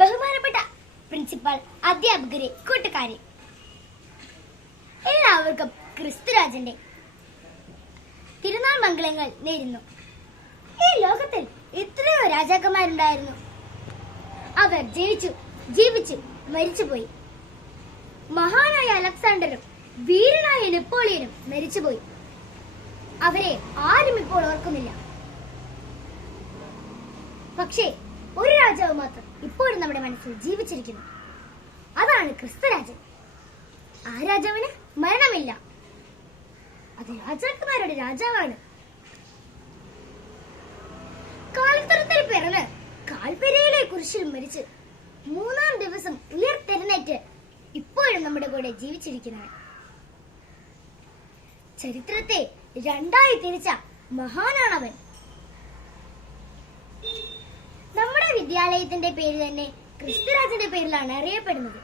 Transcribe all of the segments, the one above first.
ബഹുമാനപ്പെട്ട പ്രിൻസിപ്പൽ, അധ്യാപകരെ, കൂട്ടുകാരെ, എല്ലാവർക്കും ക്രിസ്തുരാജന്റെ തിരുനാൾ മംഗളങ്ങൾ നേരുന്നു. ഈ ലോകത്തിൽ എത്രയോ രാജാക്കന്മാരുണ്ടായിരുന്നു. അവർ ജീവിച്ചു മരിച്ചുപോയി. മഹാനായ അലക്സാണ്ടറും വീരനായ നെപ്പോളിയനും മരിച്ചുപോയി. അവരെ ആരും ഇപ്പോൾ ഓർക്കുന്നില്ല. പക്ഷേ ഒരു രാജാവ് മാത്രം ഇപ്പോഴും നമ്മുടെ മനസ്സിൽ ജീവിച്ചിരിക്കുന്നു. അതാണ് ക്രിസ്തുരാജൻ. ആ രാജാവിന് മരണമില്ല. അത് രാജാക്കന്മാരുടെ രാജാവാണ്. കാൽത്തരത്തിൽ പിറന്ന് കാൽപ്പെരയിലെ കുരിശിൽ മരിച്ച് 3-ാം ദിവസം ഉയർത്തെഴുന്നേറ്റ് ഇപ്പോഴും നമ്മുടെ കൂടെ ജീവിച്ചിരിക്കുന്നവൻ. ചരിത്രത്തെ രണ്ടായി തിരിച്ച മഹാനാണവൻ. നമ്മുടെ വിദ്യാലയത്തിന്റെ പേര് തന്നെ ക്രിസ്തുരാജന്റെ പേരിലാണ് അറിയപ്പെടുന്നത്.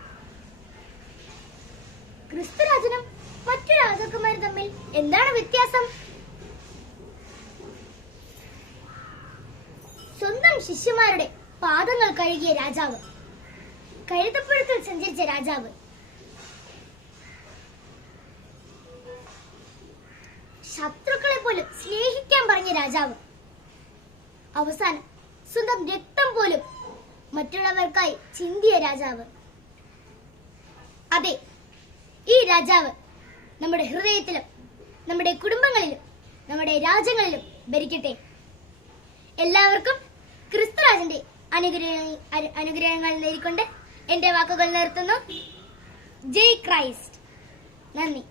ക്രിസ്തുരാജനും മറ്റു രാജാക്കന്മാരും തമ്മിൽ എന്താണ് വ്യത്യാസം? സ്വന്തം ശിഷ്യന്മാരുടെ പാദങ്ങൾ കഴുകിയ രാജാവ്, കഴുതപ്പുഴത്തിൽ സഞ്ചരിച്ച രാജാവ്, ശത്രുക്കളെ പോലും സ്നേഹിക്കാൻ പറഞ്ഞ രാജാവ്, അവസാനം സ്വന്തം രക്തം പോലും മറ്റുള്ളവർക്കായി ചിന്തിയ രാജാവ്. അതെ, ഈ രാജാവ് നമ്മുടെ ഹൃദയത്തിലും നമ്മുടെ കുടുംബങ്ങളിലും നമ്മുടെ രാജ്യങ്ങളിലും ഭരിക്കട്ടെ. എല്ലാവർക്കും ക്രിസ്തുരാജന്റെ അനുഗ്രഹങ്ങൾ നേരിക്കൊണ്ട് എന്റെ വാക്കുകൾ നിർത്തുന്നു. ജയ് ക്രൈസ്റ്റ്. നന്ദി.